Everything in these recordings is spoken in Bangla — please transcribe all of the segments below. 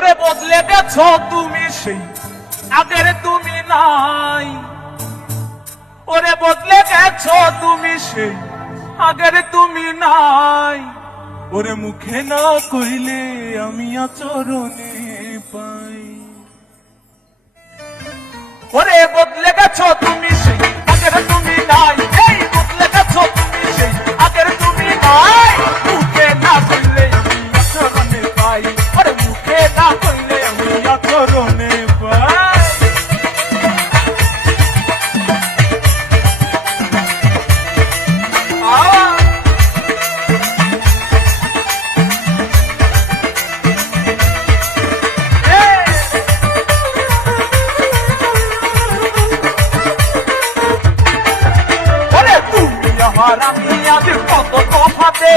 ওরে বদলে গেছো তুমি সেই আগের তুমি নাই, ওরে বদলে গেছো তুমি সেই আগের তুমি নাই, ওরে মুখে না কইলে আমি আচরণে পাই। ওরে বদলে গেছো তুমি সেই আগের তুমি নাই, এই বদলে গেছো তুমি সেই আগের তুমি নাই, মুখে না কইলে আমি আচরণে পাই, ওরে মুখে না কইলে আমি আচরণে পাই। আমি আজ কত তফাতে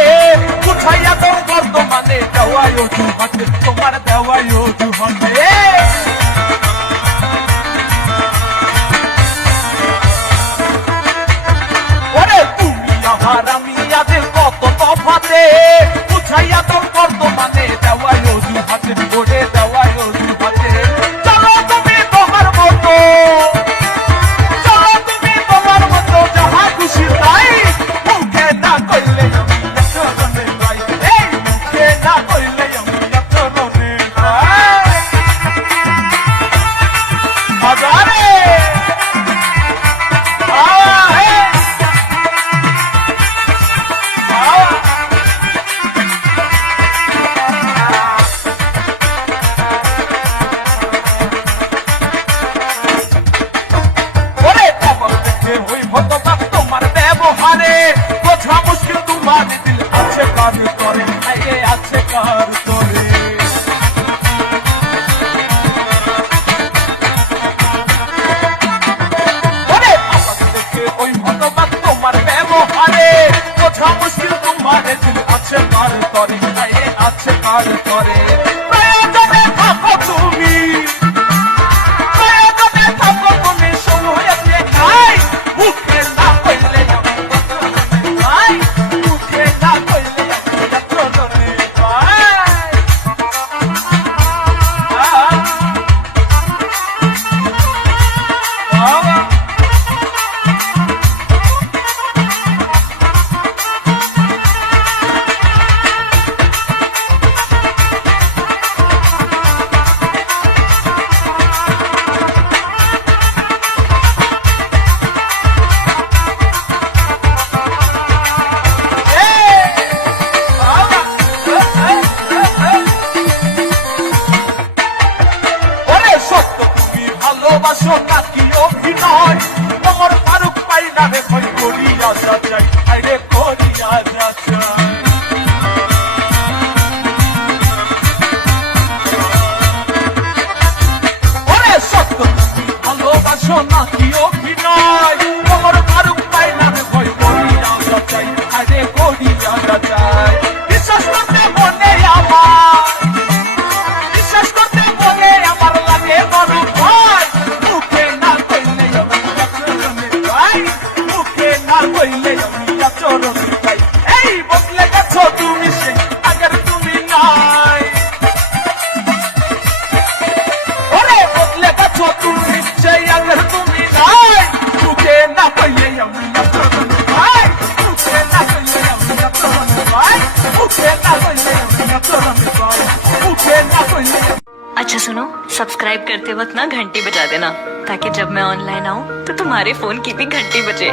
উঠাইয়া তো বর্তমানে দেওয়াই অজুহাতে, তোমার দেওয়াই অজুহাতে। ওরে তুমি আমার আমি আজ কত তফাতে উঠাইয়া তো বর্তমানে দেওয়াই অজুহাতে, ওরে দেওয়াই অজুহাতে। চলো তুমি তোমার মতো, চলো তুমি তোমার মতো যাহা খুশি তাই, তোমার ব্যবহারে বোঝা মুশকিল, তোমার দিল আছে কাজ করে, আগে আছে কাজ করে। ওই ভগবান তোমার ব্যবহারে বোঝা মুশকিল, তোমার দিল আছে কাজ করে, আগে আছে কাজ করে। প্রয়োজনে থাকো তুমি, প্রয়োজনে থাকো তুমি সময় খাই, মুখে না কইলে মুখে না কইলে আচরণে পাই। ভালোবাসো নাকি অভিনয়, তোমার ফারুক পাই না রে কই করিয়া যাচাই, আরে করিয়া যাচাই। ওরে সত্য তুমি ভালোবাসো নাকি অভিনয়, তোমার ফারুক পাই না রে কই করিয়া যাচাই, আরে করিয়া যাচাই। বিশ্বাস করতে মনে আমার, বিশ্বাস করতে মনে আমার লাগে বড় ভয়, মুখে না কইলে আমি আচরণে পাই। এই বদলে গেছো তুমি সেই আগের তুমি নাই, ওরে বদলে গেছো তুমি সেই আগের তুমি নাই, মুখে না কইলে আমি আচরণে পাই, মুখে না কইলে আমি আচরণে পাই, মুখে না কইলে আমি আচরণে পাই, মুখে না কইলে। अच्छा सुनो, सब्सक्राइब करते वक्त ना घंटी बजा देना, ताकि जब मैं ऑनलाइन आऊँ तो तुम्हारे फोन की भी घंटी बजे।